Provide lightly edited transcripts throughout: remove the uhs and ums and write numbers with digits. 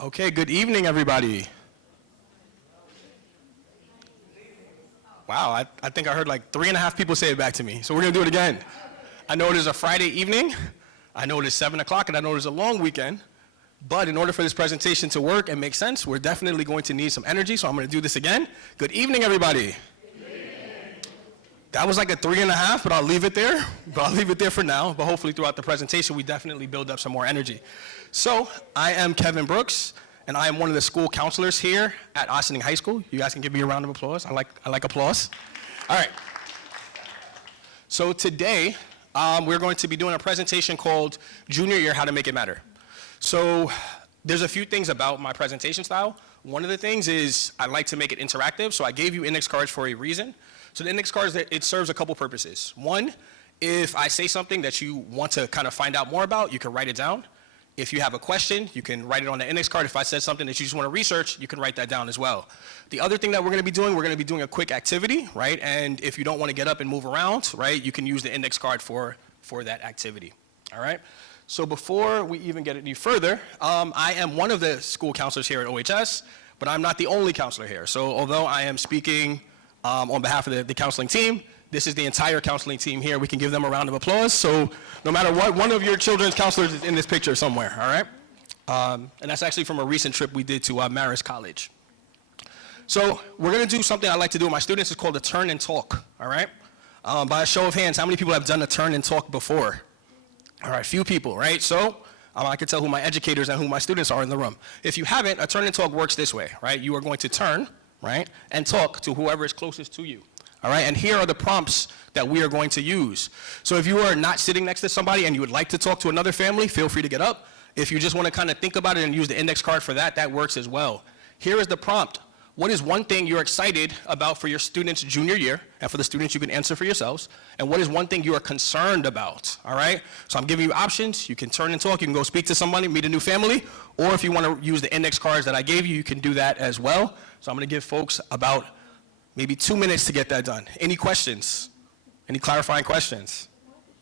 Okay, good evening, everybody. Wow, I think I heard like 3.5 people say it back to me, so we're gonna do it again. I know it is a Friday evening, I know it is 7 o'clock, and I know it is a long weekend, but in order for this presentation to work and make sense, we're definitely going to need some energy, so I'm gonna do this again. Good evening, everybody. That was like a 3.5, but I'll leave it there. For now, but hopefully throughout the presentation, we definitely build up some more energy. So, I am Kevin Brooks, and I am one of the school counselors here at Ossining High School. You guys can give me a round of applause. I like applause. All right. So today, we're going to be doing a presentation called Junior Year, How to Make It Matter. So there's a few things about my presentation style. One of the things is I like to make it interactive, so I gave you index cards for a reason. So the index cards, it serves a couple purposes. One, if I say something that you want to kind of find out more about, you can write it down. If you have a question, you can write it on the index card. If I said something that you just want to research, you can write that down as well. The other thing that we're going to be doing a quick activity, right? And if you don't want to get up and move around, right, you can use the index card for that activity, all right? So before we even get any further, I am one of the school counselors here at OHS, but I'm not the only counselor here. So although I am speaking on behalf of the counseling team, this is the entire counseling team here. We can give them a round of applause. So no matter what, one of your children's counselors is in this picture somewhere, all right? And that's actually from a recent trip we did to Marist College. So we're gonna do something I like to do with my students. It's called a turn and talk, all right? By a show of hands, how many people have done a turn and talk before? All right, few people, right? So I can tell who my educators and who my students are in the room. If you haven't, a turn and talk works this way, right? You are going to turn, right, and talk to whoever is closest to you. All right, and here are the prompts that we are going to use. So if you are not sitting next to somebody and you would like to talk to another family, feel free to get up. If you just want to kind of think about it and use the index card for that, that works as well. Here is the prompt. What is one thing you're excited about for your students' junior year? And for the students, you can answer for yourselves. And what is one thing you are concerned about? All right, so I'm giving you options. You can turn and talk. You can go speak to somebody, meet a new family. Or if you want to use the index cards that I gave you, you can do that as well. So I'm going to give folks about maybe 2 minutes to get that done. Any questions? Any clarifying questions?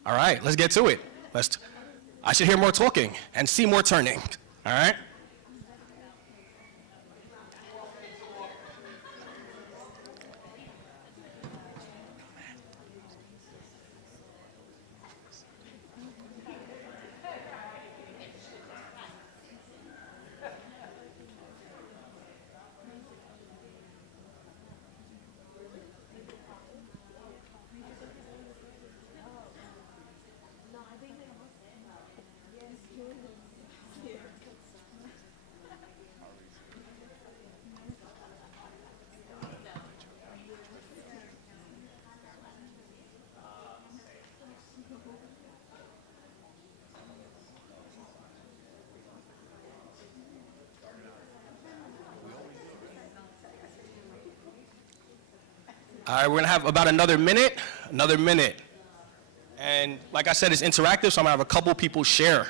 All right, let's get to it. I should hear more talking and see more turning. All right? All right, we're gonna have about another minute. And like I said, it's interactive, so I'm gonna have a couple people share.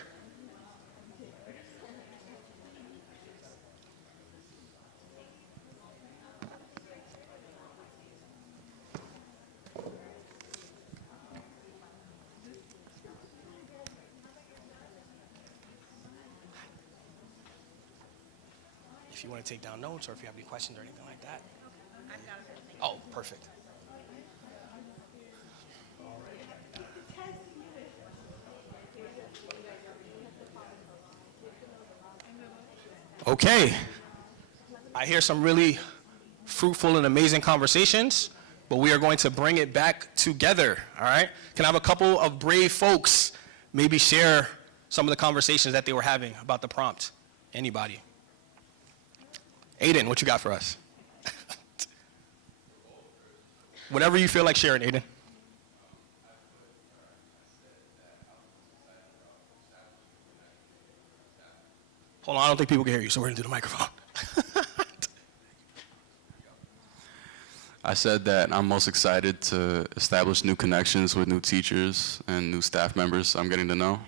If you want to take down notes or if you have any questions or anything like that. Oh, perfect. Okay. I hear some really fruitful and amazing conversations, but we are going to bring it back together, all right? Can I have a couple of brave folks maybe share some of the conversations that they were having about the prompt? Anybody? Aiden, what you got for us? Whatever you feel like sharing, Aiden. Hold on, I don't think people can hear you, so we're gonna do the microphone. I said that I'm most excited to establish new connections with new teachers and new staff members I'm getting to know.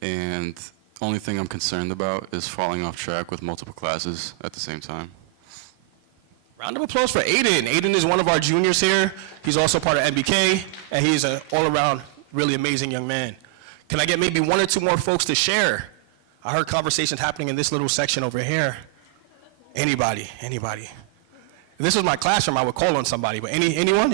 And only thing I'm concerned about is falling off track with multiple classes at the same time. Round of applause for Aiden. Aiden is one of our juniors here. He's also part of MBK, and he's an all-around really amazing young man. Can I get maybe one or two more folks to share I heard conversations happening in this little section over here. Anybody? If this was my classroom, I would call on somebody, but anyone?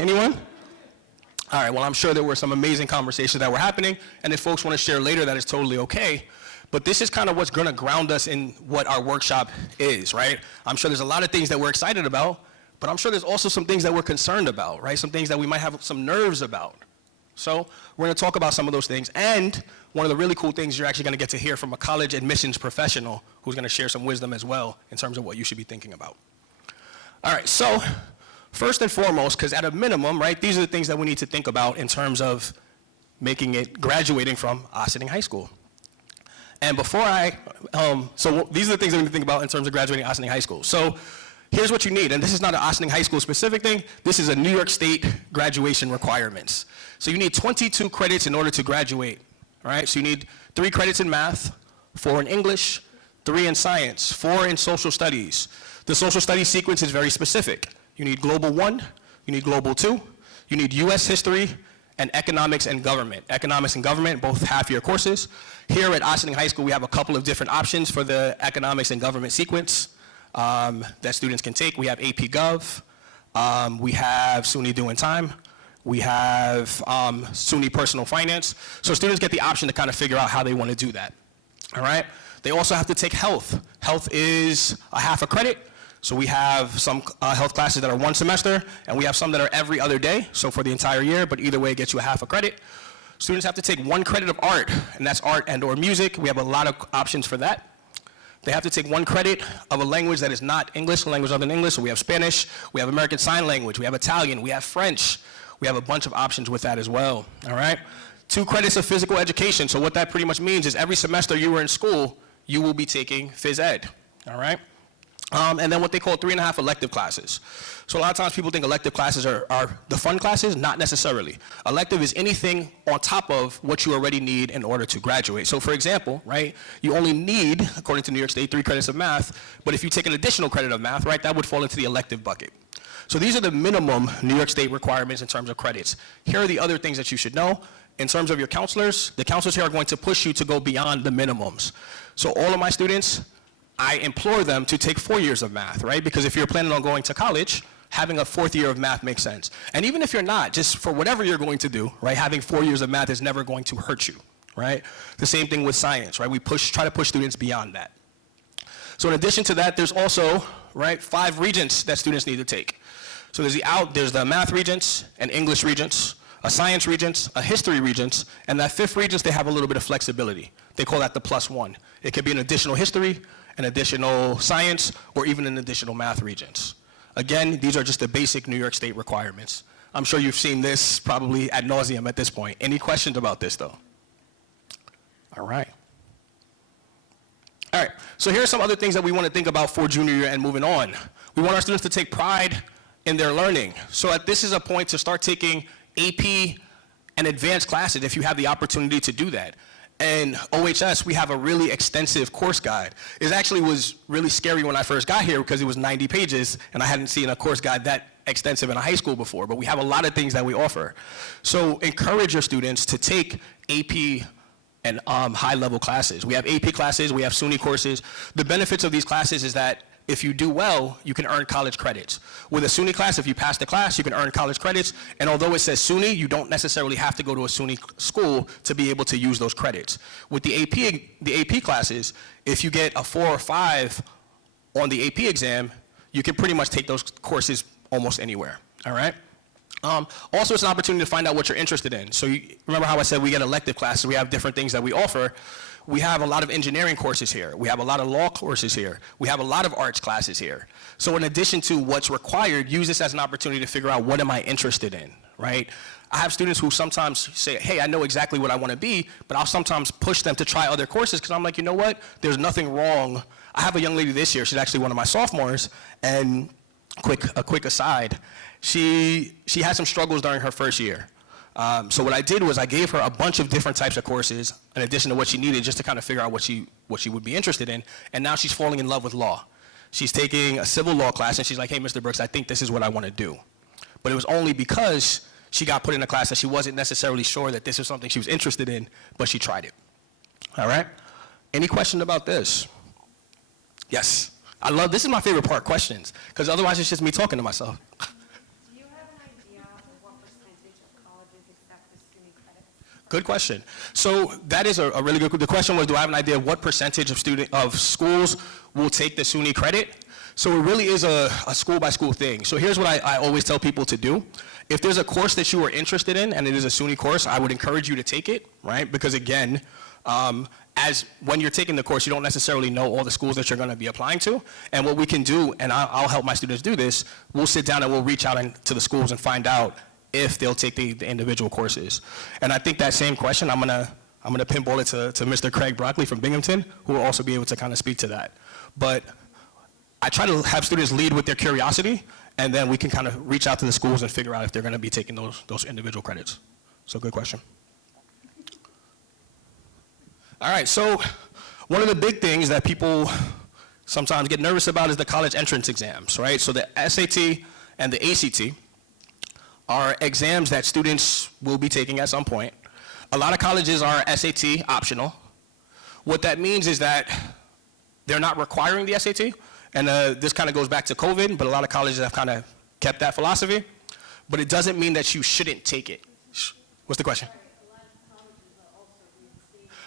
All right, well, I'm sure there were some amazing conversations that were happening, and if folks want to share later, that is totally okay. But this is kind of what's going to ground us in what our workshop is, right? I'm sure there's a lot of things that we're excited about, but I'm sure there's also some things that we're concerned about, right? Some things that we might have some nerves about. So we're going to talk about some of those things, and one of the really cool things you're actually going to get to hear from a college admissions professional who's going to share some wisdom as well in terms of what you should be thinking about. All right, so first and foremost, because at a minimum, right, these are the things that we need to think about in terms of graduating from Ossining High School. And before so these are the things that we need to think about in terms of graduating Ossining High School. So here's what you need, and this is not an Ossining High School specific thing, this is a New York State graduation requirements. So you need 22 credits in order to graduate, all right? So you need 3 credits in math, 4 in English, 3 in science, 4 in social studies. The social studies sequence is very specific. You need Global 1, you need Global 2, you need US History, and Economics and Government. Economics and Government, both half-year courses. Here at Ossining High School, we have a couple of different options for the Economics and Government sequence that students can take. We have AP Gov, we have SUNY Doing Time, we have SUNY Personal Finance. So students get the option to kind of figure out how they want to do that, all right? They also have to take health. Health is a half a credit. So we have some health classes that are 1 semester, and we have some that are every other day, so for the entire year, but either way it gets you a half a credit. Students have to take 1 credit of art, and that's art and or music. We have a lot of options for that. They have to take 1 credit of a language that is not English, a language other than English. So we have Spanish, we have American Sign Language, we have Italian, we have French. We have a bunch of options with that as well, all right? 2 credits of physical education. So what that pretty much means is every semester you were in school, you will be taking phys ed, all right? And then what they call 3.5 elective classes. So a lot of times people think elective classes are the fun classes, not necessarily. Elective is anything on top of what you already need in order to graduate. So for example, right, you only need, according to New York State, 3 credits of math, but if you take an additional credit of math, right, that would fall into the elective bucket. So these are the minimum New York State requirements in terms of credits. Here are the other things that you should know. In terms of your counselors, the counselors here are going to push you to go beyond the minimums. So all of my students, I implore them to take 4 years of math, right? Because if you're planning on going to college, having a 4th year of math makes sense. And even if you're not, just for whatever you're going to do, right, having 4 years of math is never going to hurt you, right? The same thing with science, right? We try to push students beyond that. So in addition to that, there's also, right, 5 regents that students need to take. So there's the math regents, an English regents, a science regents, a history regents, and that 5th regents, they have a little bit of flexibility. They call that the +1. It could be an additional history, an additional science, or even an additional math regents. Again, these are just the basic New York State requirements. I'm sure you've seen this probably ad nauseum at this point. Any questions about this though? All right. All right, so here are some other things that we want to think about for junior year and moving on. We want our students to take pride in their learning. So this is a point to start taking AP and advanced classes if you have the opportunity to do that. And OHS, we have a really extensive course guide. It actually was really scary when I first got here because it was 90 pages and I hadn't seen a course guide that extensive in a high school before, but we have a lot of things that we offer. So encourage your students to take AP and high-level classes. We have AP classes, we have SUNY courses. The benefits of these classes is that if you do well, you can earn college credits. With a SUNY class, if you pass the class, you can earn college credits. And although it says SUNY, you don't necessarily have to go to a SUNY school to be able to use those credits. With the AP classes, if you get a 4 or 5 on the AP exam, you can pretty much take those courses almost anywhere, all right? Also, it's an opportunity to find out what you're interested in. So remember how I said we get elective classes, we have different things that we offer. We have a lot of engineering courses here. We have a lot of law courses here. We have a lot of arts classes here. So in addition to what's required, use this as an opportunity to figure out what am I interested in, right? I have students who sometimes say, hey, I know exactly what I want to be, but I'll sometimes push them to try other courses because I'm like, you know what? There's nothing wrong. I have a young lady this year, she's actually one of my sophomores, and a quick aside, she had some struggles during her first year. So what I did was I gave her a bunch of different types of courses in addition to what she needed just to kind of figure out what she would be interested in, and now she's falling in love with law. She's taking a civil law class and she's like, hey, Mr. Brooks, I think this is what I want to do. But it was only because she got put in a class that she wasn't necessarily sure that this was something she was interested in, but she tried it, all right? Any question about this? Yes. This is my favorite part, questions, because otherwise it's just me talking to myself. Do you have an idea of what percentage of colleges accept the SUNY credits? Good question. So that is a really good, the question was, do I have an idea of what percentage of schools will take the SUNY credit? So it really is a school by school thing. So here's what I always tell people to do. If there's a course that you are interested in and it is a SUNY course, I would encourage you to take it, right? Because again, as when you're taking the course, you don't necessarily know all the schools that you're going to be applying to. And what we can do, and I'll help my students do this, we'll sit down and we'll reach out to the schools and find out if they'll take the individual courses. And I think that same question, I'm gonna pinball it to Mr. Craig Broccoli from Binghamton, who will also be able to kind of speak to that. But I try to have students lead with their curiosity, and then we can kind of reach out to the schools and figure out if they're going to be taking those individual credits. So good question. All right, so one of the big things that people sometimes get nervous about is the college entrance exams, right? So the SAT and the ACT are exams that students will be taking at some point. A lot of colleges are SAT optional. What that means is that they're not requiring the SAT, and this kind of goes back to COVID, but a lot of colleges have kind of kept that philosophy, but it doesn't mean that you shouldn't take it. What's the question?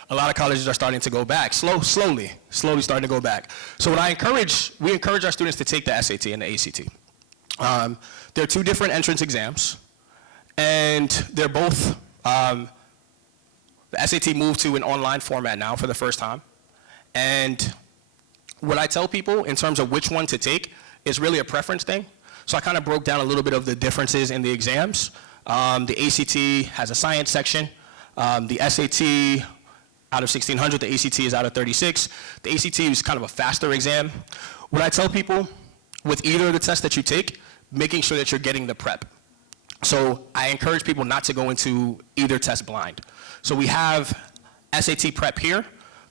A lot of colleges are starting to go back, slowly starting to go back. So what we encourage our students to take the SAT and the ACT. They're two different entrance exams, and they're both, the SAT moved to an online format now for the first time. And what I tell people in terms of which one to take is really a preference thing. So I kind of broke down a little bit of the differences in the exams. The ACT has a science section. The SAT, out of 1,600, the ACT is out of 36. The ACT is kind of a faster exam. What I tell people with either of the tests that you take, making sure that you're getting the prep. So I encourage people not to go into either test blind. So we have SAT prep here.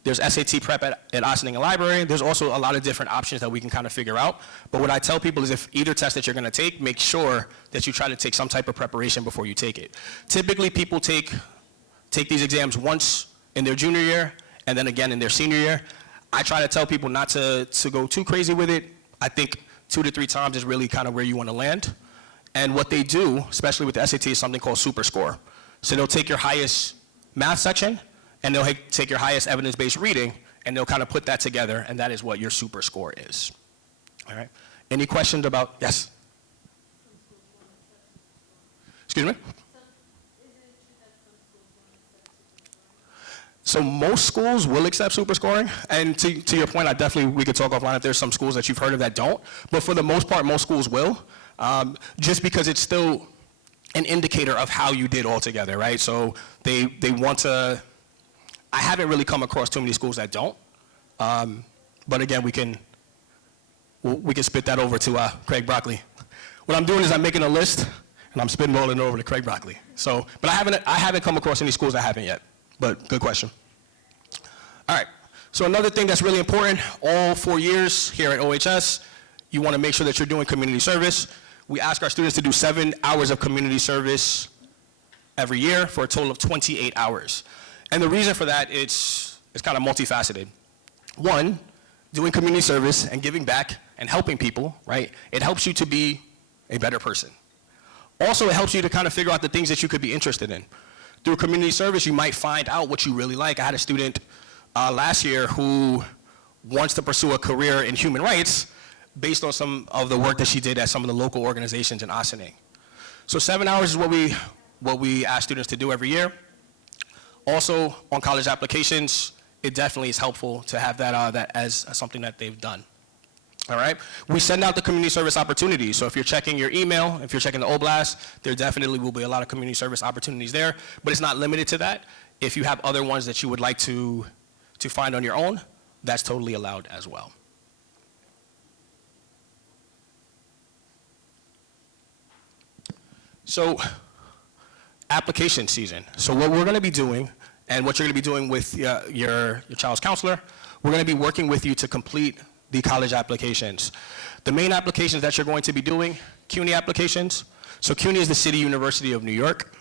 There's SAT prep at Ossining Library. There's also a lot of different options that we can kind of figure out. But what I tell people is if either test that you're going to take, make sure that you try to take some type of preparation before you take it. Typically, people take these exams once in their junior year and then again in their senior year. I try to tell people not to go too crazy with it. I think 2 to 3 times is really kind of where you want to land. And what they do, especially with the SAT, is something called super score. So they'll take your highest math section, and they'll take your highest evidence-based reading, and they'll kind of put that together, and that is what your super score is. All right? Any questions about, yes? Excuse me? So most schools will accept super scoring, and to your point, we could talk offline if there's some schools that you've heard of that don't, but for the most part, most schools will, just because it's still an indicator of how you did altogether, right? So they want to, I haven't really come across too many schools that don't, but again, we can spit that over to Craig Broccoli. What I'm doing is I'm making a list, and I'm spitballing it over to Craig Broccoli. So, but I haven't come across any schools that haven't yet. But good question. All right, so another thing that's really important, all 4 years here at OHS, you want to make sure that you're doing community service. We ask our students to do 7 hours of community service every year for a total of 28 hours. And the reason for that is kind of multifaceted. One, doing community service and giving back and helping people, right? It helps you to be a better person. Also, it helps you to kind of figure out the things that you could be interested in. Through community service, you might find out what you really like. I had a student last year who wants to pursue a career in human rights based on some of the work that she did at some of the local organizations in Ossining. So 7 hours is what we ask students to do every year. Also, on college applications, it definitely is helpful to have that as something that they've done. All right? We send out the community service opportunities. So if you're checking your email, if you're checking the Oblast, there definitely will be a lot of community service opportunities there, but it's not limited to that. If you have other ones that you would like to find on your own, that's totally allowed as well. So, application season. So what we're going to be doing, and what you're going to be doing with your child's counselor, we're going to be working with you to complete the college applications. The main applications that you're going to be doing, CUNY applications. So CUNY is the City University of New York.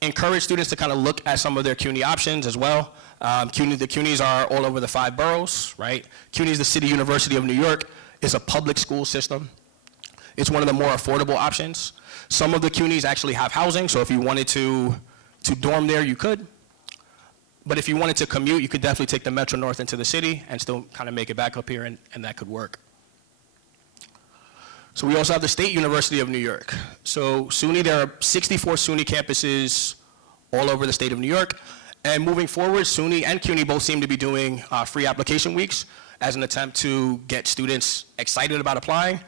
Encourage students to kind of look at some of their CUNY options as well. The CUNYs are all over the 5 boroughs, right? CUNY is the City University of New York. It's a public school system. It's one of the more affordable options. Some of the CUNYs actually have housing, so if you wanted to dorm there, you could. But if you wanted to commute, you could definitely take the Metro North into the city and still kind of make it back up here, and that could work. So we also have the State University of New York. So SUNY, there are 64 SUNY campuses all over the state of New York. And moving forward, SUNY and CUNY both seem to be doing free application weeks as an attempt to get students excited about applying.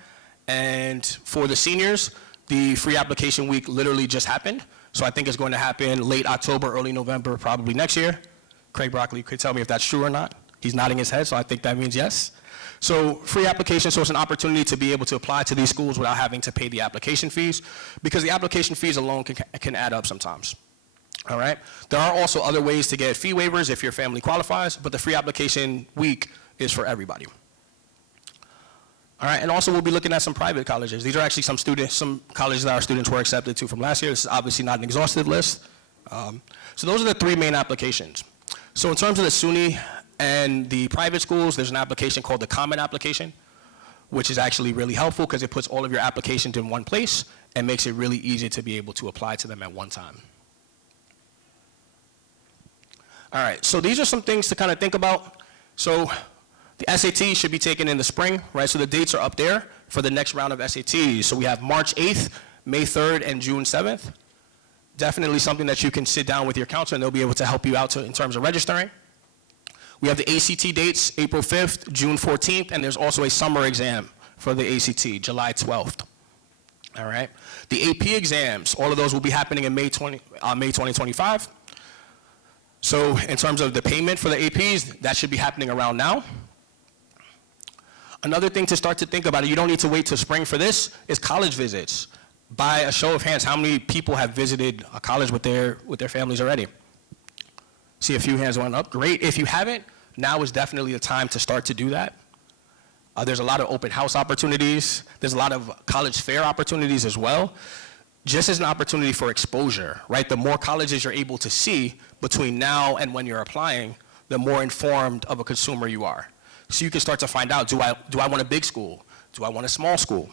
And for the seniors, the free application week literally just happened. So I think it's going to happen late October, early November, probably next year. Craig Broccoli could tell me if that's true or not. He's nodding his head, so I think that means yes. So free application, so it's an opportunity to be able to apply to these schools without having to pay the application fees, because the application fees alone can add up sometimes. All right? There are also other ways to get fee waivers if your family qualifies, but the free application week is for everybody. All right, and also we'll be looking at some private colleges. These are actually some colleges that our students were accepted to from last year. This is obviously not an exhaustive list. So those are the 3 main applications. So in terms of the SUNY and the private schools, there's an application called the Common Application, which is actually really helpful because it puts all of your applications in one place and makes it really easy to be able to apply to them at one time. All right, so these are some things to kind of think about. So the SAT should be taken in the spring, right? So the dates are up there for the next round of SATs. So we have March 8th, May 3rd, and June 7th. Definitely something that you can sit down with your counselor and they'll be able to help you out in terms of registering. We have the ACT dates, April 5th, June 14th, and there's also a summer exam for the ACT, July 12th. All right? The AP exams, all of those will be happening in May 2025. So in terms of the payment for the APs, that should be happening around now. Another thing to start to think about, you don't need to wait till spring for this, is college visits. By a show of hands, how many people have visited a college with their families already? See a few hands went up. Great. If you haven't, now is definitely the time to start to do that. There's a lot of open house opportunities. There's a lot of college fair opportunities as well, just as an opportunity for exposure, right? The more colleges you're able to see between now and when you're applying, the more informed of a consumer you are. So you can start to find out, do I want a big school? Do I want a small school?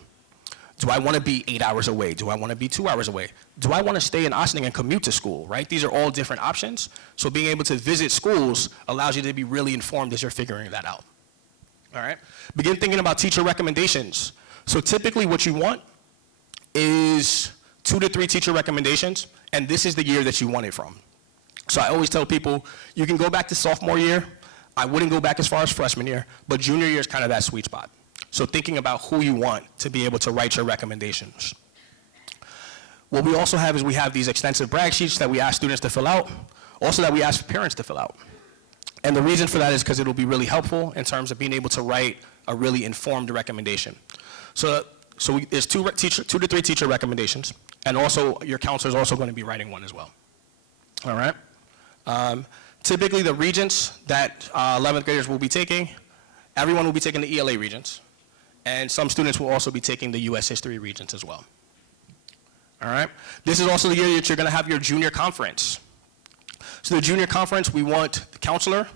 Do I want to be 8 hours away? Do I want to be 2 hours away? Do I want to stay in Ossining and commute to school, right? These are all different options. So being able to visit schools allows you to be really informed as you're figuring that out. All right? Begin thinking about teacher recommendations. So typically what you want is 2 to 3 teacher recommendations, and this is the year that you want it from. So I always tell people, you can go back to sophomore year. I wouldn't go back as far as freshman year, but junior year is kind of that sweet spot. So thinking about who you want to be able to write your recommendations. What we also have is we have these extensive brag sheets that we ask students to fill out, also that we ask parents to fill out. And the reason for that is because it will be really helpful in terms of being able to write a really informed recommendation. So there's 2 to 3 teacher recommendations, and also your counselor is also going to be writing one as well. All right? Typically the regents that 11th graders will be taking, everyone will be taking the ELA regents, and some students will also be taking the US history regents as well. All right? This is also the year that you're going to have your junior conference. So the junior conference, we want the counselor,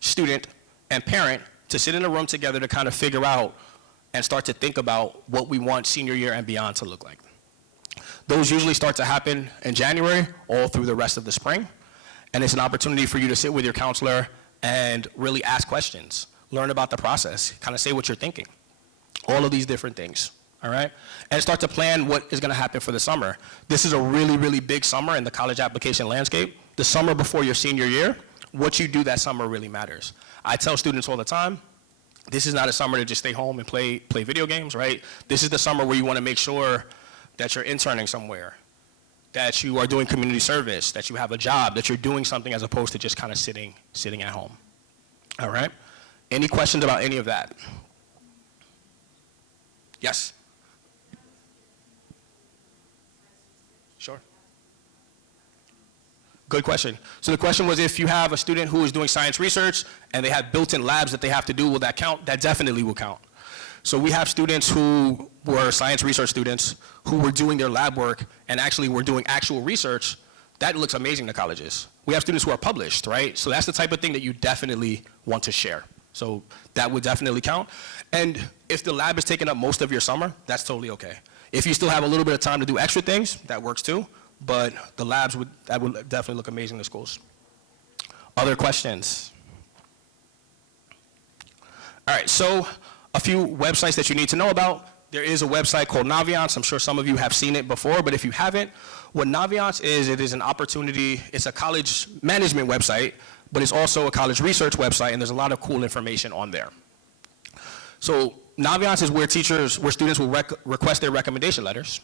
student, and parent to sit in a room together to kind of figure out and start to think about what we want senior year and beyond to look like. Those usually start to happen in January, all through the rest of the spring. And it's an opportunity for you to sit with your counselor and really ask questions, learn about the process, kind of say what you're thinking. All of these different things, all right? And start to plan what is going to happen for the summer. This is a really, really big summer in the college application landscape. The summer before your senior year, what you do that summer really matters. I tell students all the time, this is not a summer to just stay home and play video games, right? This is the summer where you want to make sure that you're interning somewhere, that you are doing community service, that you have a job, that you're doing something as opposed to just kind of sitting at home. All right? Any questions about any of that? Yes? Sure. Good question. So the question was, if you have a student who is doing science research and they have built-in labs that they have to do, will that count? That definitely will count. So we have students who were science research students who were doing their lab work and actually were doing actual research that looks amazing to colleges. We have students who are published, right? So that's the type of thing that you definitely want to share. So that would definitely count. And if the lab is taking up most of your summer, that's totally okay. If you still have a little bit of time to do extra things, that works too. But the labs would definitely look amazing in schools. Other questions? All right, so a few websites that you need to know about. There is a website called Naviance. I'm sure some of you have seen it before, but if you haven't, what Naviance is, it is an opportunity, it's a college management website, but it's also a college research website, and there's a lot of cool information on there. So Naviance is where students will request their recommendation letters,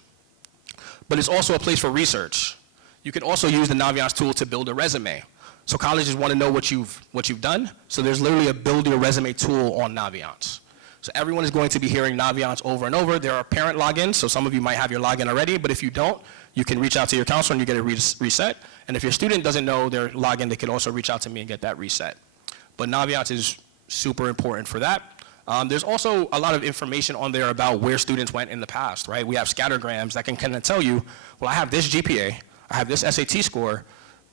but it's also a place for research. You can also use the Naviance tool to build a resume. So colleges want to know what you've done, so there's literally a build your resume tool on Naviance. So everyone is going to be hearing Naviance over and over. There are parent logins, so some of you might have your login already, but if you don't, you can reach out to your counselor and you get it reset. And if your student doesn't know their login, they can also reach out to me and get that reset. But Naviance is super important for that. There's also a lot of information on there about where students went in the past, right? We have scattergrams that can kind of tell you, well, I have this GPA, I have this SAT score,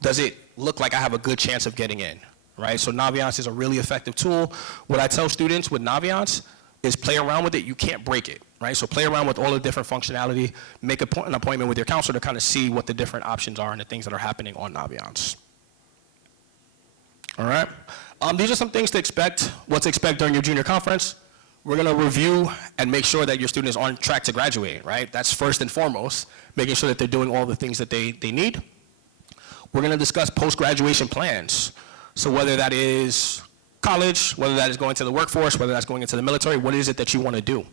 does it look like I have a good chance of getting in, right? So Naviance is a really effective tool. What I tell students with Naviance is play around with it, you can't break it, right? So play around with all the different functionality, make an appointment with your counselor to kind of see what the different options are and the things that are happening on Naviance. All right, these are some things to expect, what to expect during your junior conference. We're gonna review and make sure that your student is on track to graduate, right? That's first and foremost, making sure that they're doing all the things that they need. We're gonna discuss post-graduation plans. So whether that is college, whether that is going to the workforce, whether that's going into the military, what is it that you want to do?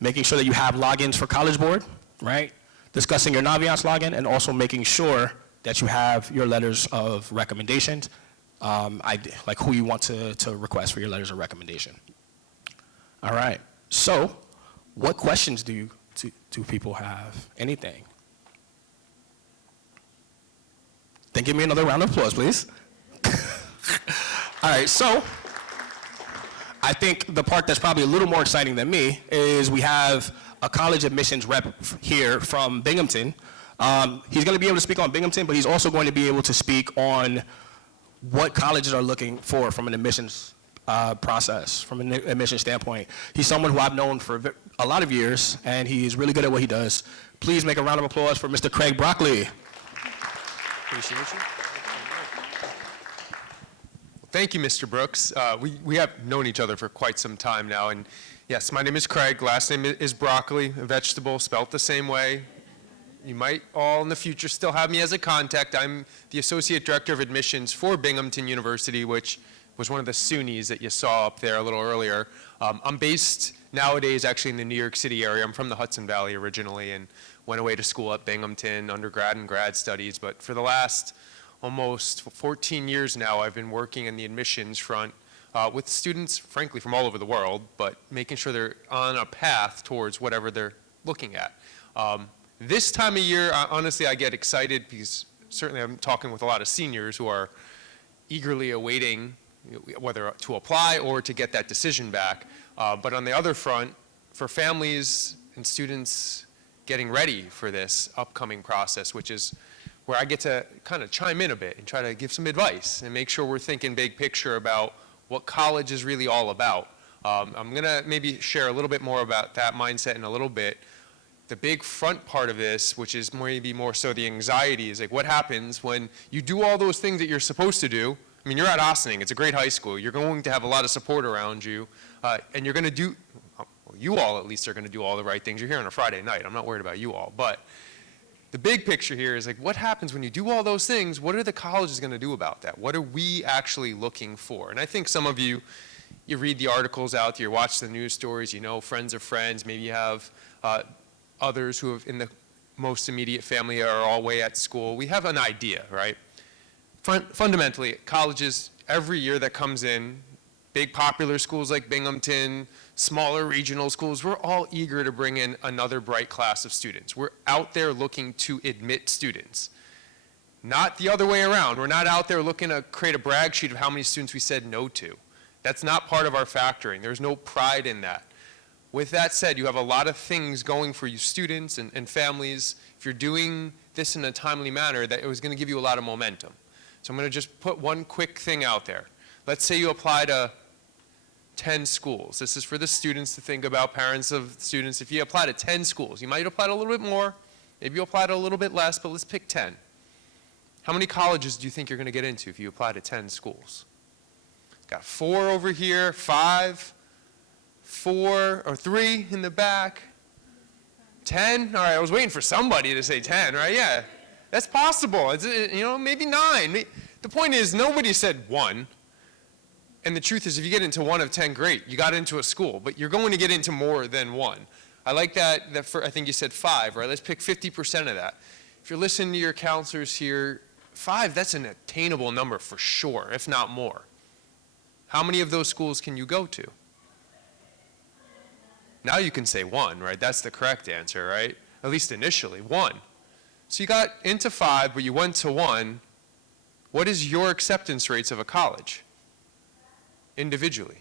Making sure that you have logins for College Board, right? Discussing your Naviance login, and also making sure that you have your letters of recommendations, like who you want to request for your letters of recommendation. All right, so what questions do people have? Anything? Then give me another round of applause, please. All right, so I think the part that's probably a little more exciting than me is we have a college admissions rep here from Binghamton. He's going to be able to speak on Binghamton, but he's also going to be able to speak on what colleges are looking for from an admissions process, from an admissions standpoint. He's someone who I've known for a lot of years, and he's really good at what he does. Please make a round of applause for Mr. Craig Broccoli. Appreciate you. Thank you, Mr. Brooks. We have known each other for quite some time now, and yes, my name is Craig. Last name is Broccoli, a vegetable, spelt the same way. You might all in the future still have me as a contact. I'm the Associate Director of Admissions for Binghamton University, which was one of the SUNYs that you saw up there a little earlier. I'm based nowadays actually in the New York City area. I'm from the Hudson Valley originally and went away to school at Binghamton, undergrad and grad studies, but for the last almost 14 years now, I've been working in the admissions front with students, frankly, from all over the world, but making sure they're on a path towards whatever they're looking at. This time of year, honestly, I get excited because certainly I'm talking with a lot of seniors who are eagerly awaiting whether to apply or to get that decision back. But on the other front, for families and students getting ready for this upcoming process, which is where I get to kind of chime in a bit and try to give some advice and make sure we're thinking big picture about what college is really all about. I'm gonna maybe share a little bit more about that mindset in a little bit. The big front part of this, which is maybe more so the anxiety, is like what happens when you do all those things that you're supposed to do. I mean, you're at Ossining, it's a great high school. You're going to have a lot of support around you, and you're gonna do, well, you all at least are gonna do all the right things. You're here on a Friday night, I'm not worried about you all, but the big picture here is like, what happens when you do all those things? What are the colleges going to do about that? What are we actually looking for? And I think some of you, you read the articles out, you watch the news stories, you know friends of friends, maybe you have others who have in the most immediate family are all way at school. We have an idea, right? Fundamentally, colleges, every year that comes in, big popular schools like Binghamton, smaller regional schools, we're all eager to bring in another bright class of students. We're out there looking to admit students. Not the other way around. We're not out there looking to create a brag sheet of how many students we said no to. That's not part of our factoring. There's no pride in that. With that said, you have a lot of things going for you students and families. If you're doing this in a timely manner, that it was going to give you a lot of momentum. So I'm going to just put one quick thing out there. Let's say you apply to 10 schools. This is for the students to think about, parents of students. If you apply to 10 schools, you might apply to a little bit more, maybe you apply to a little bit less, but let's pick 10. How many colleges do you think you're going to get into if you apply to 10 schools? Got 4 over here, 5, 4, or 3 in the back. 10? All right, I was waiting for somebody to say 10, right? Yeah, that's possible. It's, maybe 9. The point is, nobody said 1. And the truth is, if you get into 1 of 10, great. You got into a school, but you're going to get into more than 1. I like that I think you said 5, right? Let's pick 50% of that. If you're listening to your counselors here, 5, that's an attainable number for sure, if not more. How many of those schools can you go to? Now you can say 1, right? That's the correct answer, right? At least initially, 1. So you got into 5, but you went to 1. What is your acceptance rates of a college? Individually.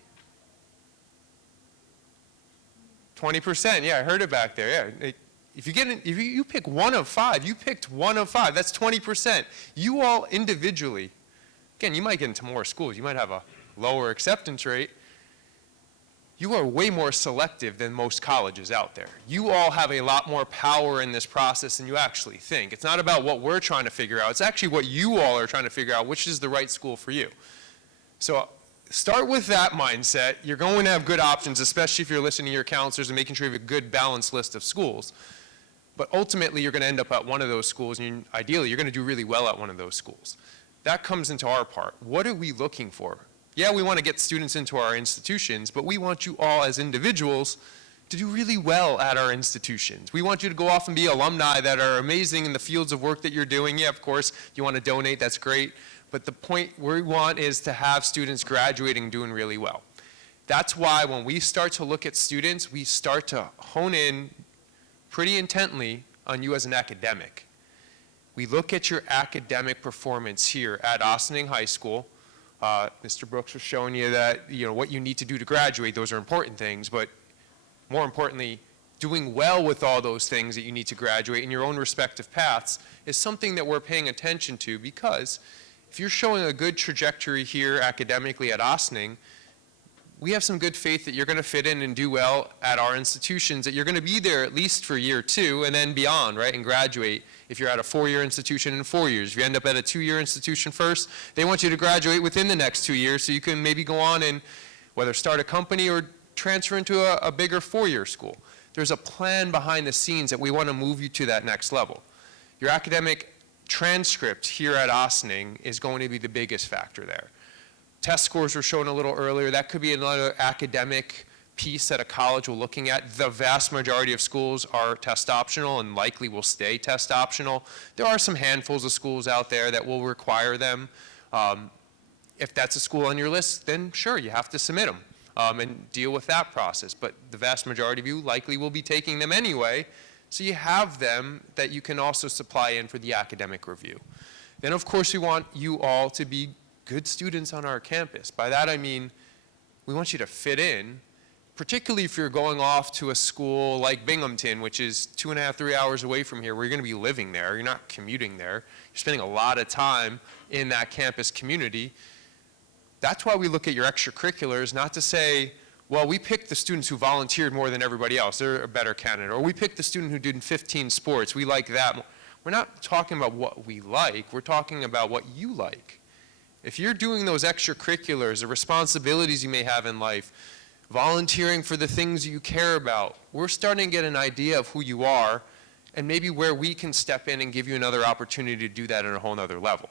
20%, yeah, I heard it back there, yeah. If you pick 1 of 5, you picked 1 of 5, that's 20%. You all individually, again, you might get into more schools, you might have a lower acceptance rate. You are way more selective than most colleges out there. You all have a lot more power in this process than you actually think. It's not about what we're trying to figure out, it's actually what you all are trying to figure out, which is the right school for you. So start with that mindset. You're going to have good options, especially if you're listening to your counselors and making sure you have a good balanced list of schools. But ultimately, you're going to end up at one of those schools, and ideally, you're going to do really well at one of those schools. That comes into our part. What are we looking for? Yeah, we want to get students into our institutions, but we want you all as individuals to do really well at our institutions. We want you to go off and be alumni that are amazing in the fields of work that you're doing. Yeah, of course, if you want to donate, that's great. But the point we want is to have students graduating doing really well. That's why when we start to look at students, we start to hone in pretty intently on you as an academic. We look at your academic performance here at Ossining High School. Mr. Brooks was showing you that, what you need to do to graduate, those are important things, but more importantly, doing well with all those things that you need to graduate in your own respective paths is something that we're paying attention to, because if you're showing a good trajectory here academically at Ossining, we have some good faith that you're going to fit in and do well at our institutions, that you're going to be there at least for year 2 and then beyond, right, and graduate. If you're at a 4-year institution in 4 years, if you end up at a 2-year institution first, they want you to graduate within the next 2 years so you can maybe go on and whether start a company or transfer into a bigger 4-year school. There's a plan behind the scenes that we want to move you to that next level. Your academic transcript here at Ossining is going to be the biggest factor there. Test scores were shown a little earlier. That could be another academic piece that a college will looking at. The vast majority of schools are test optional and likely will stay test optional. There are some handfuls of schools out there that will require them. If that's a school on your list, then sure, you have to submit them and deal with that process. But the vast majority of you likely will be taking them anyway, so you have them that you can also supply in for the academic review. Then of course we want you all to be good students on our campus. By that I mean, we want you to fit in, particularly if you're going off to a school like Binghamton, which is 2.5, 3 hours away from here, where you're going to be living there. You're not commuting there. You're spending a lot of time in that campus community. That's why we look at your extracurriculars, not to say, well, we picked the students who volunteered more than everybody else. They're a better candidate. Or we picked the student who did 15 sports. We like that more. We're not talking about what we like. We're talking about what you like. If you're doing those extracurriculars, the responsibilities you may have in life, volunteering for the things you care about, we're starting to get an idea of who you are and maybe where we can step in and give you another opportunity to do that at a whole nother level.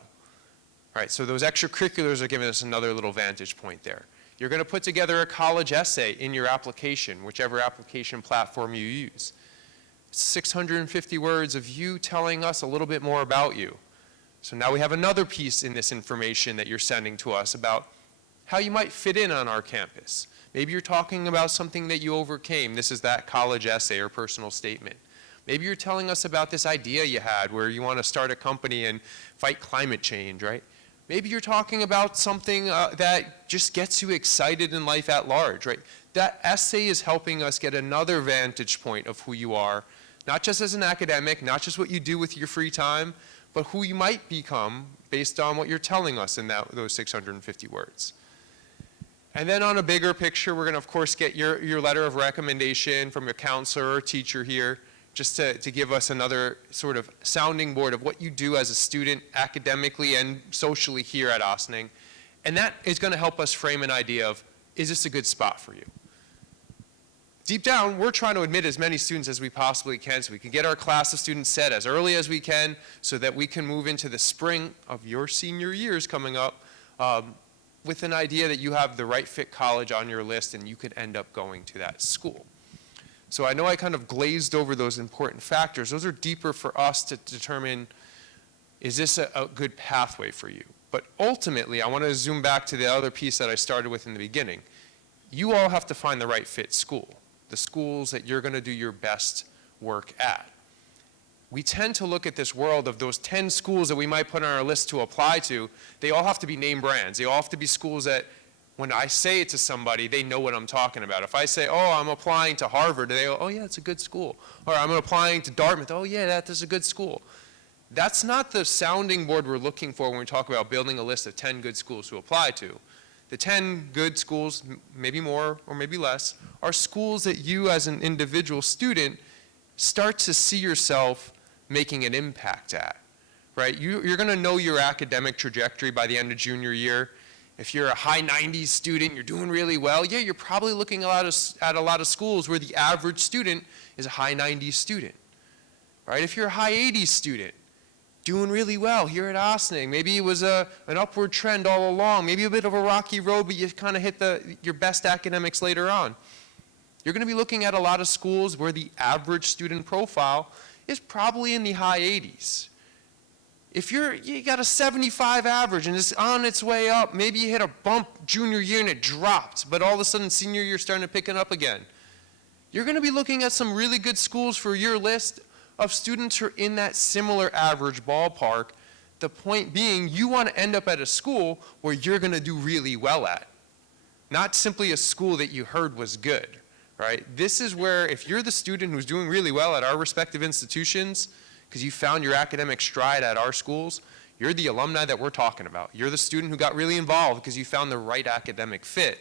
All right, so those extracurriculars are giving us another little vantage point there. You're going to put together a college essay in your application, whichever application platform you use. 650 words of you telling us a little bit more about you. So now we have another piece in this information that you're sending to us about how you might fit in on our campus. Maybe you're talking about something that you overcame. This is that college essay or personal statement. Maybe you're telling us about this idea you had where you want to start a company and fight climate change, right? Maybe you're talking about something that just gets you excited in life at large, right? That essay is helping us get another vantage point of who you are Not just as an academic, not just what you do with your free time, but who you might become based on what you're telling us in those 650 words. And then on a bigger picture, we're going to, of course, get your letter of recommendation from your counselor or teacher here, just to give us another sort of sounding board of what you do as a student academically and socially here at Ossining. And that is going to help us frame an idea of, is this a good spot for you? Deep down, we're trying to admit as many students as we possibly can so we can get our class of students set as early as we can so that we can move into the spring of your senior years coming up with an idea that you have the right fit college on your list and you could end up going to that school. So I know I kind of glazed over those important factors. Those are deeper for us to determine, is this a good pathway for you? But ultimately, I want to zoom back to the other piece that I started with in the beginning. You all have to find the right fit school, the schools that you're going to do your best work at. We tend to look at this world of those 10 schools that we might put on our list to apply to. They all have to be name brands. They all have to be schools that when I say it to somebody, they know what I'm talking about. If I say, oh, I'm applying to Harvard, they go, oh yeah, it's a good school. Or I'm applying to Dartmouth, oh yeah, that is a good school. That's not the sounding board we're looking for when we talk about building a list of 10 good schools to apply to. The 10 good schools, maybe more or maybe less, are schools that you as an individual student start to see yourself making an impact at, right? You're going to know your academic trajectory by the end of junior year. If you're a high 90s student, you're doing really well, yeah, you're probably looking at a lot of schools where the average student is a high 90s student, right? If you're a high 80s student, doing really well here at Ossining, maybe it was an upward trend all along, maybe a bit of a rocky road, but you kind of hit your best academics later on. You're going to be looking at a lot of schools where the average student profile is probably in the high 80s. If you got a 75 average and it's on its way up, maybe you hit a bump junior year and it dropped, but all of a sudden senior year starting to pick it up again. You're going to be looking at some really good schools for your list of students who are in that similar average ballpark. The point being, you want to end up at a school where you're going to do really well at, not simply a school that you heard was good, right? This is where if you're the student who's doing really well at our respective institutions, because you found your academic stride at our schools, you're the alumni that we're talking about. You're the student who got really involved because you found the right academic fit.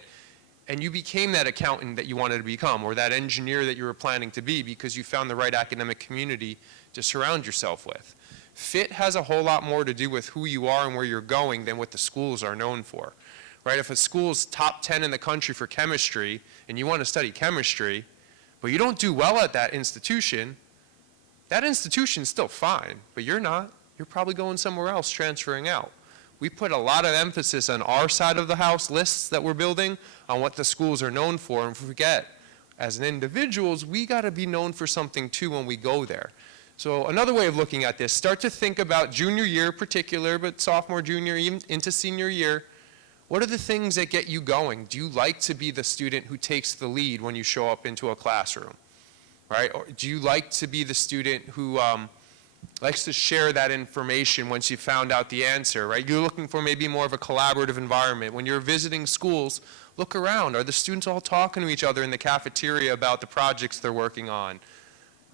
And you became that accountant that you wanted to become, or that engineer that you were planning to be because you found the right academic community to surround yourself with. Fit has a whole lot more to do with who you are and where you're going than what the schools are known for, right? If a school's top 10 in the country for chemistry and you want to study chemistry, but you don't do well at that institution's still fine, but you're not. You're probably going somewhere else, transferring out. We put a lot of emphasis on our side of the house lists that we're building on what the schools are known for, and forget, as an individuals, we got to be known for something too when we go there. So another way of looking at this, start to think about junior year in particular, but sophomore, junior, even into senior year. What are the things that get you going? Do you like to be the student who takes the lead when you show up into a classroom? Right? Or do you like to be the student who likes to share that information once you found out the answer, right? You're looking for maybe more of a collaborative environment. When you're visiting schools, look around. Are the students all talking to each other in the cafeteria about the projects they're working on?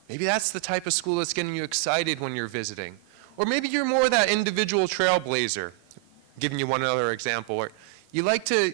Maybe that's the type of school that's getting you excited when you're visiting. Or maybe you're more that individual trailblazer. I'm giving you one other example where you like to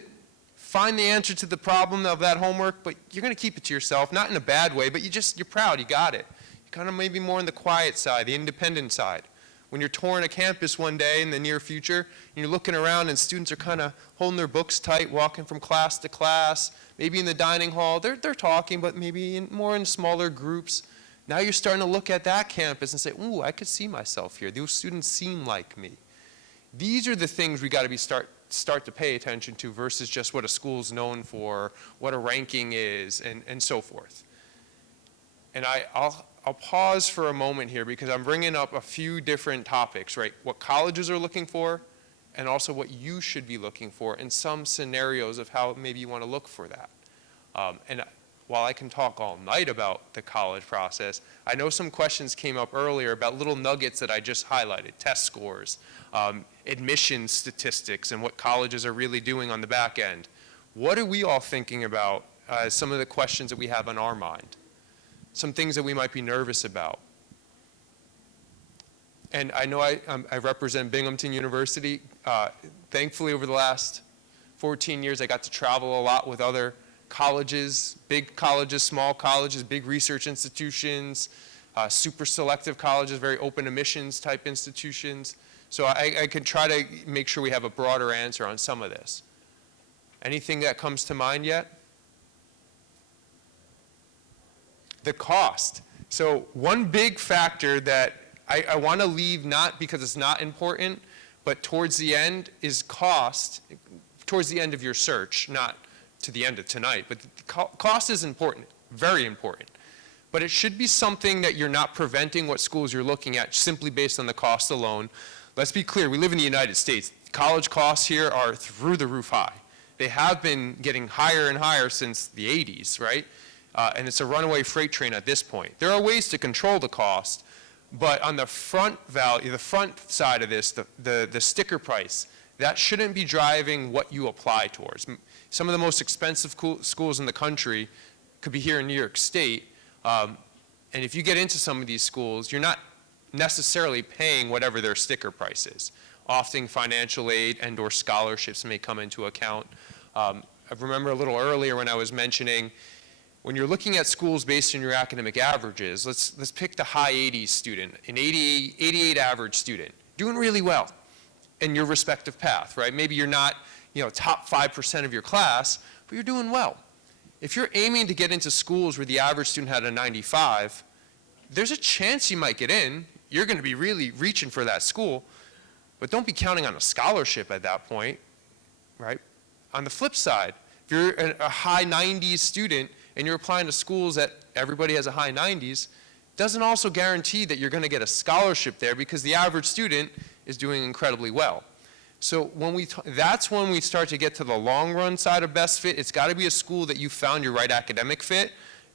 find the answer to the problem of that homework, but you're going to keep it to yourself, not in a bad way, but you're proud, you got it. You're kind of maybe more on the quiet side, the independent side. When you're touring a campus one day in the near future, and you're looking around and students are kind of holding their books tight, walking from class to class, maybe in the dining hall, they're talking, but maybe more in smaller groups. Now you're starting to look at that campus and say, ooh, I could see myself here. Those students seem like me. These are the things we got to be start to pay attention to versus just what a school's known for, what a ranking is, and so forth. And I'll pause for a moment here because I'm bringing up a few different topics, right? What colleges are looking for, and also what you should be looking for, and some scenarios of how maybe you want to look for that. And while I can talk all night about the college process, I know some questions came up earlier about little nuggets that I just highlighted, test scores, admissions statistics, and what colleges are really doing on the back end. What are we all thinking about some of the questions that we have on our mind? some things that we might be nervous about. And I know I represent Binghamton University. Thankfully, over the last 14 years, I got to travel a lot with other colleges, big colleges, small colleges, big research institutions, super selective colleges, very open admissions type institutions. So I can try to make sure we have a broader answer on some of this. Anything that comes to mind yet? The cost. So one big factor that I want to leave, not because it's not important, but towards the end is cost, towards the end of your search, not to the end of tonight. But cost is important, very important. But it should be something that you're not preventing what schools you're looking at simply based on the cost alone. Let's be clear, we live in the United States. College costs here are through the roof high. They have been getting higher and higher since the 80s, right? And it's a runaway freight train at this point. There are ways to control the cost, but on the front value, the front side of this, the sticker price, that shouldn't be driving what you apply towards. Some of the most expensive schools in the country could be here in New York State, and if you get into some of these schools, you're not necessarily paying whatever their sticker price is. Often financial aid and or scholarships may come into account. I remember a little earlier when I was mentioning, when you're looking at schools based on your academic averages, let's pick the high 80s student, an 88 average student, doing really well in your respective path, right? Maybe you're not, top 5% of your class, but you're doing well. If you're aiming to get into schools where the average student had a 95, there's a chance you might get in. You're going to be really reaching for that school, but don't be counting on a scholarship at that point, right? On the flip side, if you're a high 90s student and you're applying to schools that everybody has a high 90s, doesn't also guarantee that you're going to get a scholarship there because the average student is doing incredibly well. So that's when we start to get to the long run side of best fit. It's got to be a school that you found your right academic fit,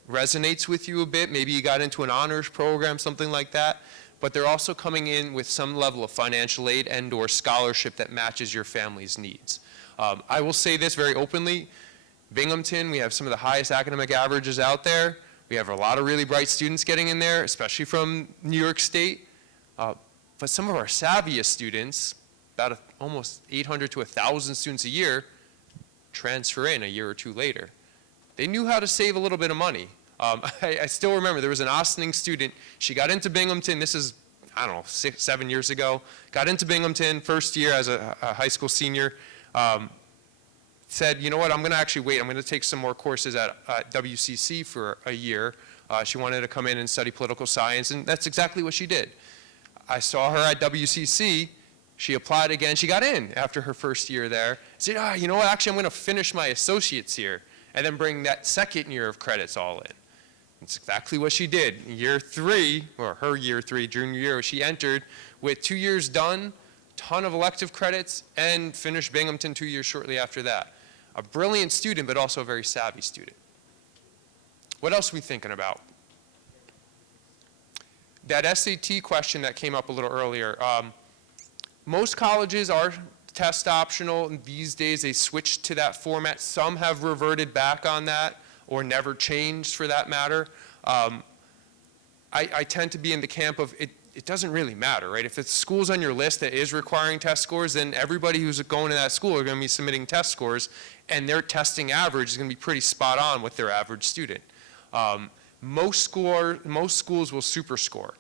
resonates with you a bit. Maybe you got into an honors program, something like that. But they're also coming in with some level of financial aid and or scholarship that matches your family's needs. I will say this very openly. Binghamton, we have some of the highest academic averages out there. We have a lot of really bright students getting in there, especially from New York State. But some of our savviest students, about almost 800 to 1,000 students a year, transfer in a year or two later. They knew how to save a little bit of money. I still remember there was an Austining student. She got into Binghamton. This is, 6, 7 years ago. Got into Binghamton, first year as a high school senior. Said, you know what, I'm going to actually wait. I'm going to take some more courses at WCC for a year. She wanted to come in and study political science, and that's exactly what she did. I saw her at WCC. She applied again. She got in after her first year there. Said, you know what, actually, I'm going to finish my associates here and then bring that second year of credits all in. That's exactly what she did. Year 3, or her year 3, junior year, she entered with 2 years done, ton of elective credits, and finished Binghamton 2 years shortly after that. A brilliant student, but also a very savvy student. What else are we thinking about? That SAT question that came up a little earlier. Most colleges are test optional, and these days they switched to that format. Some have reverted back on that, or never changed for that matter. I tend to be in the camp of it doesn't really matter, right? If it's schools on your list that is requiring test scores, then everybody who's going to that school are going to be submitting test scores, and their testing average is going to be pretty spot on with their average student. Most schools will super score.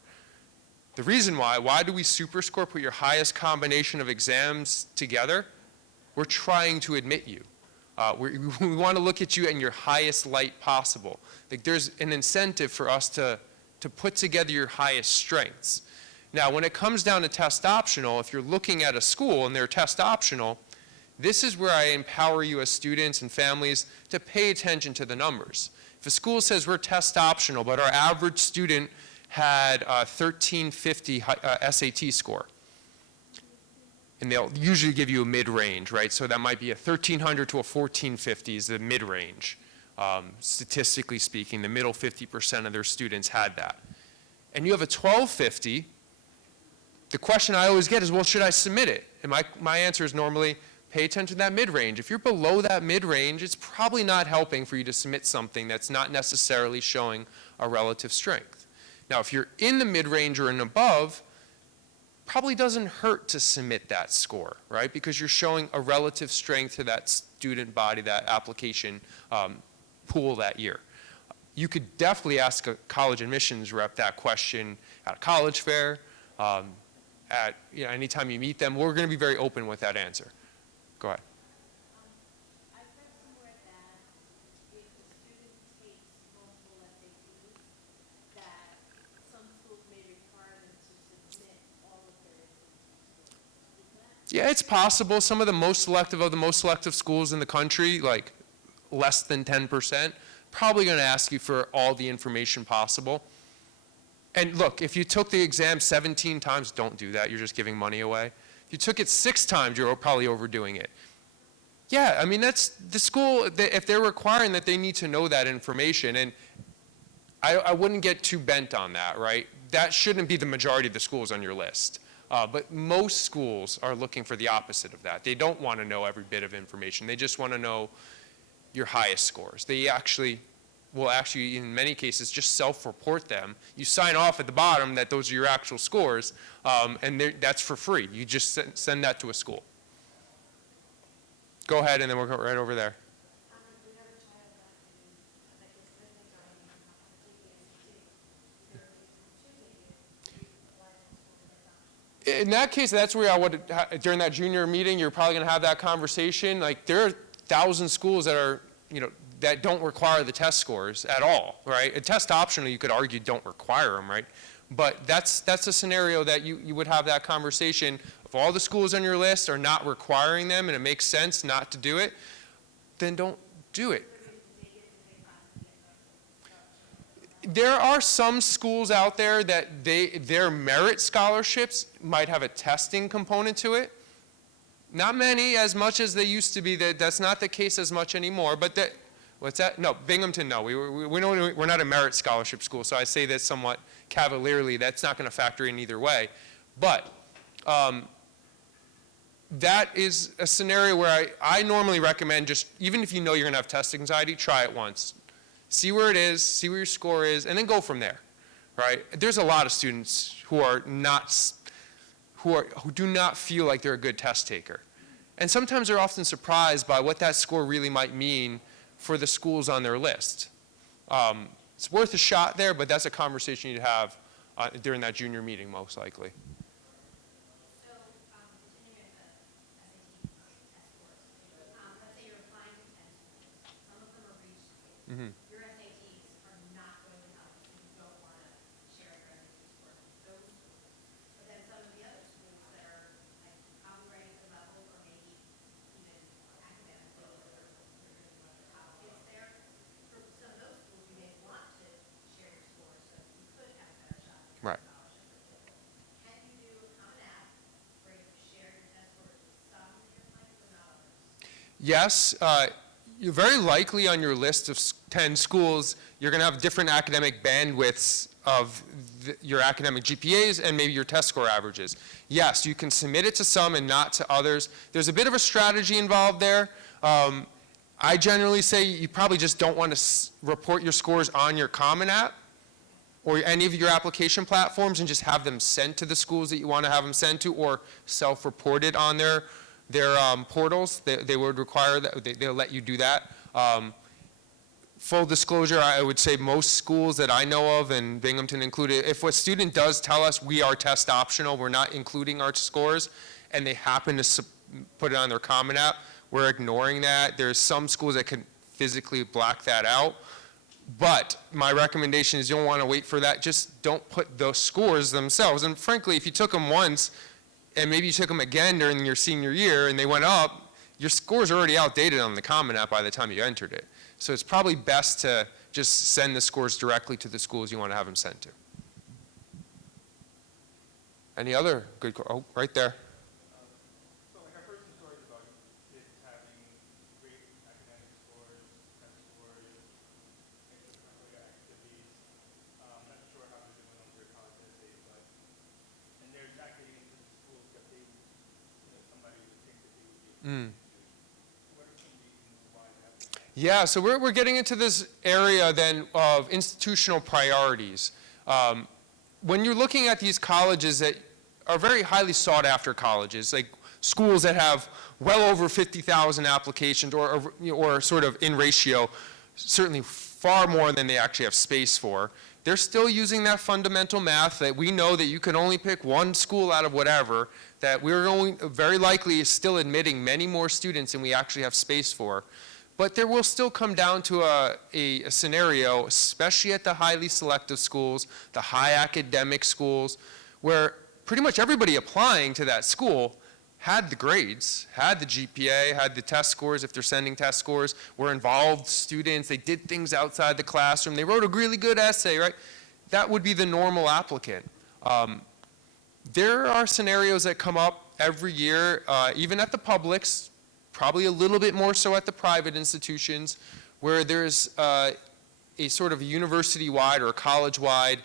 The reason why do we super score, put your highest combination of exams together? We're trying to admit you. We want to look at you in your highest light possible. Like there's an incentive for us to put together your highest strengths. Now, when it comes down to test optional, if you're looking at a school and they're test optional, this is where I empower you as students and families to pay attention to the numbers. If a school says we're test optional, but our average student had a 1350 SAT score, and they'll usually give you a mid-range, right? So that might be a 1300 to a 1450 is the mid-range. Statistically speaking, the middle 50% of their students had that. And you have a 1250, the question I always get is, well, should I submit it? And my answer is normally, pay attention to that mid-range. If you're below that mid-range, it's probably not helping for you to submit something that's not necessarily showing a relative strength. Now, if you're in the mid-range or and above, probably doesn't hurt to submit that score, right? Because you're showing a relative strength to that student body, that application pool that year. You could definitely ask a college admissions rep that question at a college fair, at anytime you meet them. We're going to be very open with that answer. Go ahead. I've read somewhere that if the student takes multiple SATs, that some schools may require them to submit all of their SAT scores. Is that? Yeah, it's possible. Some of the most selective schools in the country, like less than 10%, probably going to ask you for all the information possible. And look, if you took the exam 17 times, don't do that. You're just giving money away. If you took it 6 times, you're probably overdoing it. Yeah, I mean, that's the school, if they're requiring that, they need to know that information. And I wouldn't get too bent on that, right? That shouldn't be the majority of the schools on your list. But most schools are looking for the opposite of that. They don't want to know every bit of information. They just want to know your highest scores. They will actually, in many cases, just self-report them. You sign off at the bottom that those are your actual scores, and that's for free. You just send that to a school. Go ahead, and then we'll go right over there. We have a child that gets business writing and not to take the SAT. They're choosing it. Why is it In that case, that's where I would, during that junior meeting, you're probably going to have that conversation. Like, there are 1,000 schools that are, that don't require the test scores at all, right? A test optional, you could argue, don't require them, right? But that's a scenario that you would have that conversation. If all the schools on your list are not requiring them and it makes sense not to do it, then don't do it. There are some schools out there that their merit scholarships might have a testing component to it. Not many, as much as they used to be. That's not the case as much anymore. But what's that? No, Binghamton, no. We're not a merit scholarship school, so I say that somewhat cavalierly. That's not going to factor in either way. But that is a scenario where I normally recommend just, even if you know you're going to have test anxiety, try it once. See where it is, see where your score is, and then go from there, right? There's a lot of students who do not feel like they're a good test taker. And sometimes they're often surprised by what that score really might mean for the schools on their list. It's worth a shot there, but that's a conversation you'd have during that junior meeting, most likely. So, continuing the SAT test scores, let's say you're applying to 10 schools. Some of them are reached. Mm-hmm. Your SATs are not going to help if you don't want to share your SAT scores with those schools. But then some of the other schools that are like probably right at the level or maybe even academically or they're going to be one of the top kids there. For some of those schools, you may want to share your scores so you could have a better shot at Right. scholarship. Can you do a common app where you share your test scores with some of your clients or not others? Yes, you're very likely on your list of 10 schools, you're going to have different academic bandwidths of your academic GPAs and maybe your test score averages. Yes, you can submit it to some and not to others. There's a bit of a strategy involved there. I generally say you probably just don't want to report your scores on your Common App or any of your application platforms and just have them sent to the schools that you want to have them sent to or self-reported on their portals. They would require that, they'll let you do that. Full disclosure, I would say most schools that I know of, and Binghamton included, if a student does tell us we are test optional, we're not including our scores, and they happen to put it on their Common App, we're ignoring that. There's some schools that can physically black that out. But my recommendation is you don't want to wait for that. Just don't put those scores themselves. And frankly, if you took them once, and maybe you took them again during your senior year and they went up, your scores are already outdated on the Common App by the time you entered it. So it's probably best to just send the scores directly to the schools you want to have them sent to. Any other good, oh, right there. So like I've heard some stories about kids having great academic scores, test scores, extracurricular activities. I'm not sure how they're doing on their college essays, but and they're not getting into the schools that they, somebody would think that they would be. Yeah, so we're getting into this area then of institutional priorities. When you're looking at these colleges that are very highly sought after colleges, like schools that have well over 50,000 applications or sort of in ratio, certainly far more than they actually have space for, they're still using that fundamental math that we know that you can only pick one school out of whatever, that we're going, very likely is still admitting many more students than we actually have space for. But there will still come down to a scenario, especially at the highly selective schools, the high academic schools, where pretty much everybody applying to that school had the grades, had the GPA, had the test scores if they're sending test scores, were involved students, they did things outside the classroom, they wrote a really good essay, right? That would be the normal applicant. There are scenarios that come up every year, even at the publics, probably a little bit more so at the private institutions, where there's a sort of university-wide or college-wide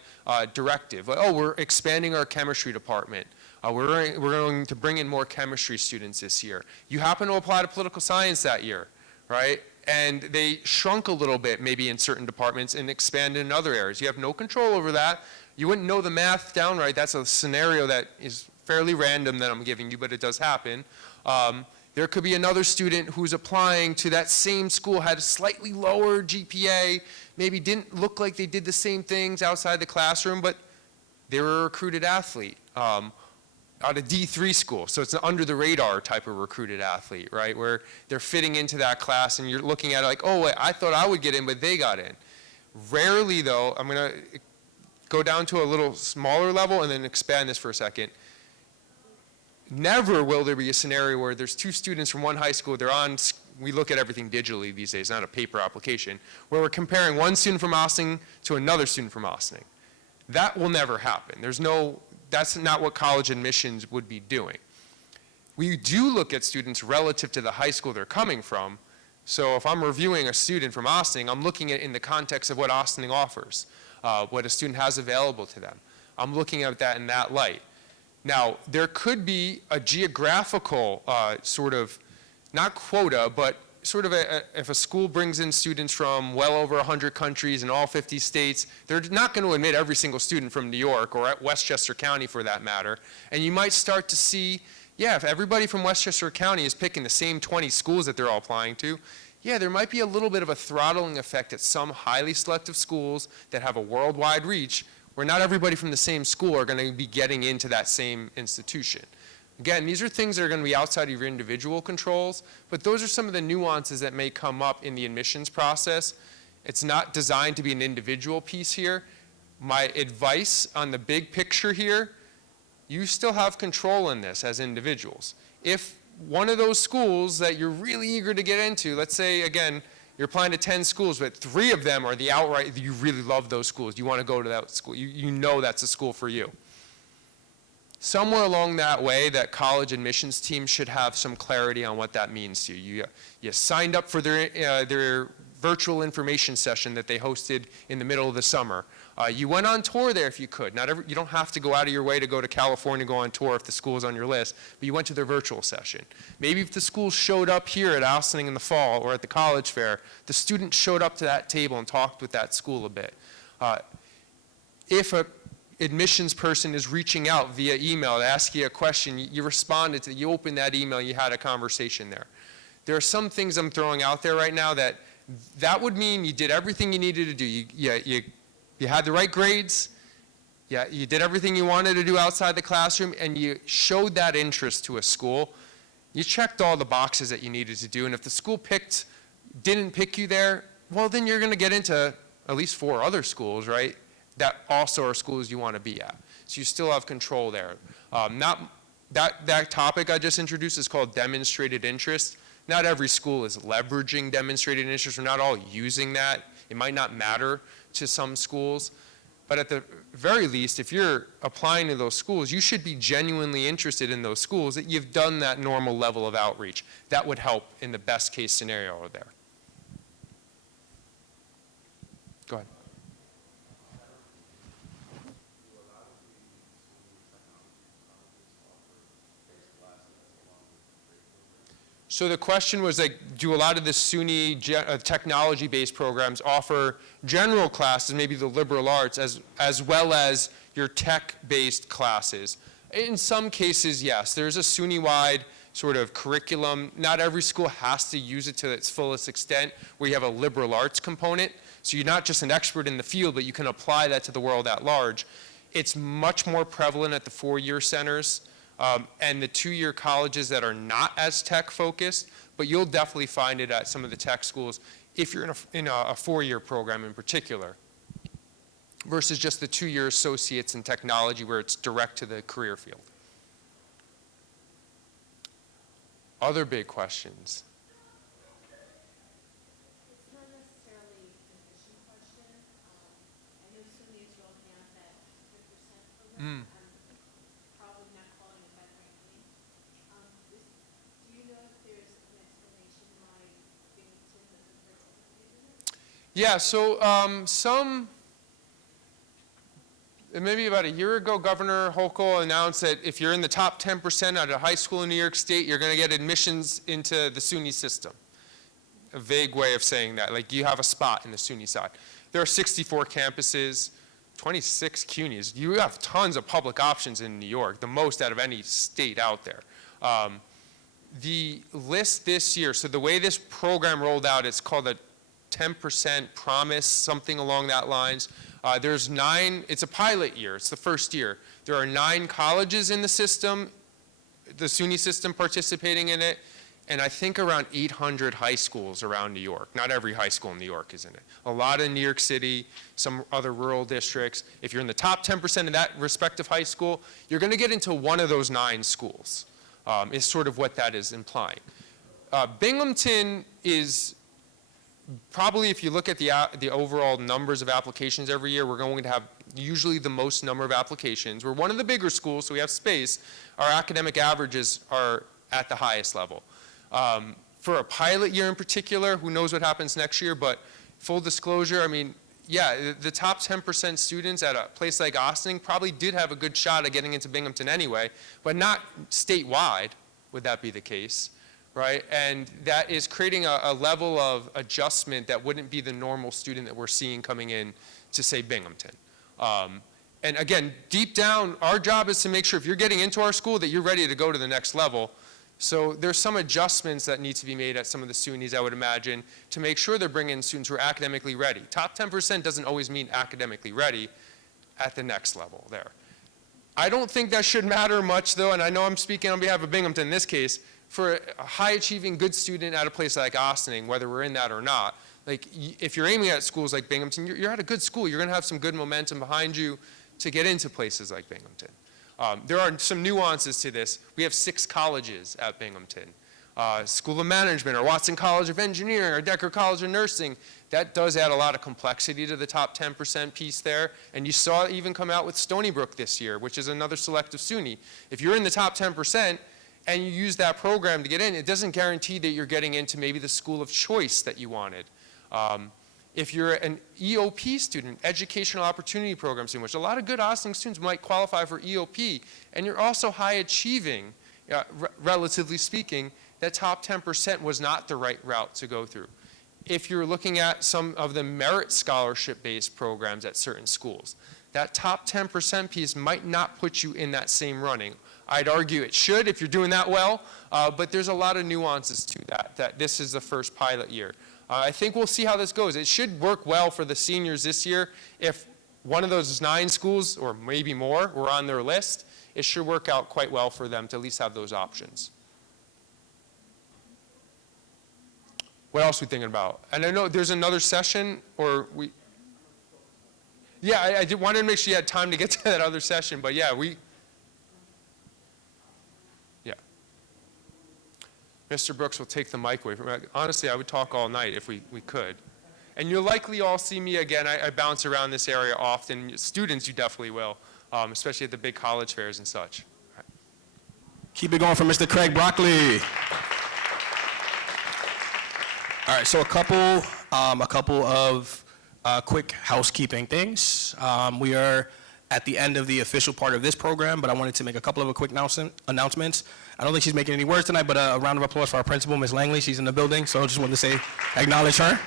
directive. Oh, we're expanding our chemistry department. We're going to bring in more chemistry students this year. You happen to apply to political science that year, right? And they shrunk a little bit maybe in certain departments and expanded in other areas. You have no control over that. You wouldn't know the math downright. That's a scenario that is fairly random that I'm giving you, but it does happen. There could be another student who's applying to that same school, had a slightly lower GPA, maybe didn't look like they did the same things outside the classroom, but they were a recruited athlete out of D3 school. So it's an under the radar type of recruited athlete, right? Where they're fitting into that class and you're looking at it like, oh, wait, I thought I would get in, but they got in. Rarely though, I'm gonna go down to a little smaller level and then expand this for a second. Never will there be a scenario where there's two students from one high school, we look at everything digitally these days, not a paper application, where we're comparing one student from Ossining to another student from Ossining. That will never happen. That's not what college admissions would be doing. We do look at students relative to the high school they're coming from. So if I'm reviewing a student from Ossining, I'm looking at it in the context of what Ossining offers, what a student has available to them. I'm looking at that in that light. Now, there could be a geographical sort of, not quota, but sort of if a school brings in students from well over 100 countries in all 50 states, they're not going to admit every single student from New York or at Westchester County for that matter. And you might start to see, yeah, if everybody from Westchester County is picking the same 20 schools that they're all applying to, yeah, there might be a little bit of a throttling effect at some highly selective schools that have a worldwide reach, where not everybody from the same school are going to be getting into that same institution. Again, these are things that are going to be outside of your individual controls, but those are some of the nuances that may come up in the admissions process. It's not designed to be an individual piece here. My advice on the big picture here, you still have control in this as individuals. If one of those schools that you're really eager to get into, let's say, again, you're applying to 10 schools, but 3 of them are the outright, you really love those schools. You want to go to that school. You know that's a school for you. Somewhere along that way, that college admissions team should have some clarity on what that means to you. You signed up for their virtual information session that they hosted in the middle of the summer. You went on tour there if you could. You don't have to go out of your way to go to California, go on tour if the school is on your list, but you went to their virtual session. Maybe if the school showed up here at Ossining in the fall or at the college fair, the student showed up to that table and talked with that school a bit. If a admissions person is reaching out via email to ask you a question, you responded to, you opened that email, you had a conversation there. There are some things I'm throwing out there right now that would mean you did everything you needed to do. You had the right grades, you did everything you wanted to do outside the classroom, and you showed that interest to a school. You checked all the boxes that you needed to do, and if the school didn't pick you there, well, then you're going to get into at least 4 other schools, right, that also are schools you want to be at. So you still have control there. That topic I just introduced is called demonstrated interest. Not every school is leveraging demonstrated interest. We're not all using that. It might not matter to some schools. But at the very least, if you're applying to those schools, you should be genuinely interested in those schools, that you've done that normal level of outreach. That would help in the best case scenario there. Go ahead. So the question was, like, do a lot of the SUNY technology-based programs offer general classes, maybe the liberal arts, as well as your tech-based classes? In some cases, yes. There's a SUNY-wide sort of curriculum. Not every school has to use it to its fullest extent, where you have a liberal arts component. So you're not just an expert in the field, but you can apply that to the world at large. It's much more prevalent at the four-year centers and the two-year colleges that are not as tech-focused, but you'll definitely find it at some of the tech schools if you're in a four-year program in particular, versus just the two-year associates in technology where it's direct to the career field. Other big questions? It's not necessarily an admission question. I know SUNY is rolling out that 10% program. I'm probably not calling it that correctly. Do you know if there's an explanation why Binghamton doesn't participate in it? Yeah, so maybe about a year ago, Governor Hochul announced that if you're in the top 10% at a high school in New York State, you're going to get admissions into the SUNY system. A vague way of saying that, like you have a spot in the SUNY side. There are 64 campuses, 26 CUNYs. You have tons of public options in New York, the most out of any state out there. The list this year, so the way this program rolled out, it's called a 10% promise, something along that lines. There's 9, it's a pilot year, it's the first year. There are 9 colleges in the system, the SUNY system participating in it, and I think around 800 high schools around New York. Not every high school in New York is in it. A lot in New York City, some other rural districts. If you're in the top 10% of that respective high school, you're gonna get into one of those 9 schools, is sort of what that is implying. Binghamton is probably, if you look at the overall numbers of applications every year, we're going to have usually the most number of applications. We're one of the bigger schools, so we have space. Our academic averages are at the highest level. For a pilot year in particular, who knows what happens next year, but full disclosure, I mean, yeah, the top 10% students at a place like Austin probably did have a good shot at getting into Binghamton anyway, but not statewide would that be the case. Right? And that is creating a level of adjustment that wouldn't be the normal student that we're seeing coming in to, say, Binghamton. And again, deep down, our job is to make sure if you're getting into our school that you're ready to go to the next level. So there's some adjustments that need to be made at some of the SUNYs, I would imagine, to make sure they're bringing in students who are academically ready. Top 10% doesn't always mean academically ready at the next level there. I don't think that should matter much, though, and I know I'm speaking on behalf of Binghamton in this case. For a high-achieving good student at a place like Austin, whether we're in that or not, like if you're aiming at schools like Binghamton, you're at a good school. You're going to have some good momentum behind you to get into places like Binghamton. There are some nuances to this. We have 6 colleges at Binghamton. School of Management, or Watson College of Engineering, or Decker College of Nursing. That does add a lot of complexity to the top 10% piece there. And you saw it even come out with Stony Brook this year, which is another selective SUNY. If you're in the top 10%, and you use that program to get in, it doesn't guarantee that you're getting into maybe the school of choice that you wanted. If you're an EOP student, Educational Opportunity Program student, which a lot of good Austin students might qualify for EOP, and you're also high achieving, relatively speaking, that top 10% was not the right route to go through. If you're looking at some of the merit scholarship-based programs at certain schools, that top 10% piece might not put you in that same running. I'd argue it should if you're doing that well, but there's a lot of nuances to that this is the first pilot year. I think we'll see how this goes. It should work well for the seniors this year. If one of those 9 schools, or maybe more, were on their list, it should work out quite well for them to at least have those options. What else are we thinking about? And I know there's another session, or we... Yeah, I did wanted to make sure you had time to get to that other session, but yeah, Mr. Brooks will take the mic away from me. Honestly, I would talk all night if we could. And you'll likely all see me again. I bounce around this area often. Students, you definitely will, especially at the big college fairs and such. All right. Keep it going for Mr. Craig Broccoli. All right, so a couple of quick housekeeping things. We are at the end of the official part of this program, but I wanted to make a couple of quick announcements. I don't think she's making any words tonight, but a round of applause for our principal, Ms. Langley. She's in the building, so I just wanted to say, acknowledge her.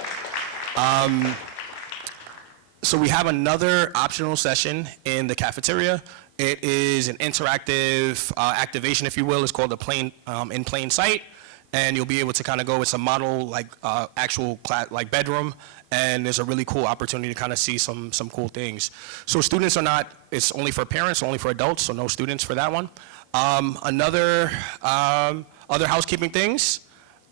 So we have another optional session in the cafeteria. It is an interactive activation, if you will. It's called the in plain sight, and you'll be able to kind of go with some model, like actual like bedroom, and there's a really cool opportunity to kind of see some cool things. So students are not, it's only for parents, only for adults, so no students for that one. Other housekeeping things,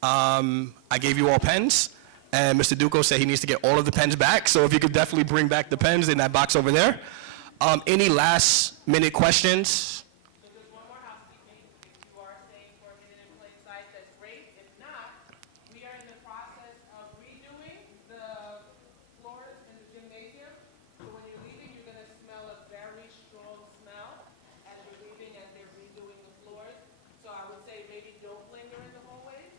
I gave you all pens, and Mr. Duco said he needs to get all of the pens back, so if you could definitely bring back the pens in that box over there. Any last minute questions? So there's one more housekeeping. If you are staying for a minute in plain sight, that's great. If not, we are in the process of redoing the floors in the gymnasium. So when you're leaving, you're going to smell a very strong smell as you're leaving, as they're redoing the floors. So I would say maybe don't linger in the hallways,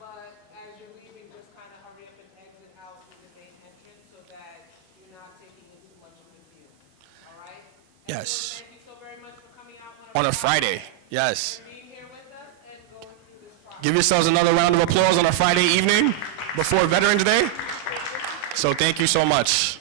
but as you're leaving, just kind of hurry up and exit out through the main entrance so that you're not taking in too much of the view. All right? Yes. Thank you so very much for coming out On a Friday, yes. being here with us and going through this process. Give yourselves another round of applause on a Friday evening before Veterans Day. So thank you so much.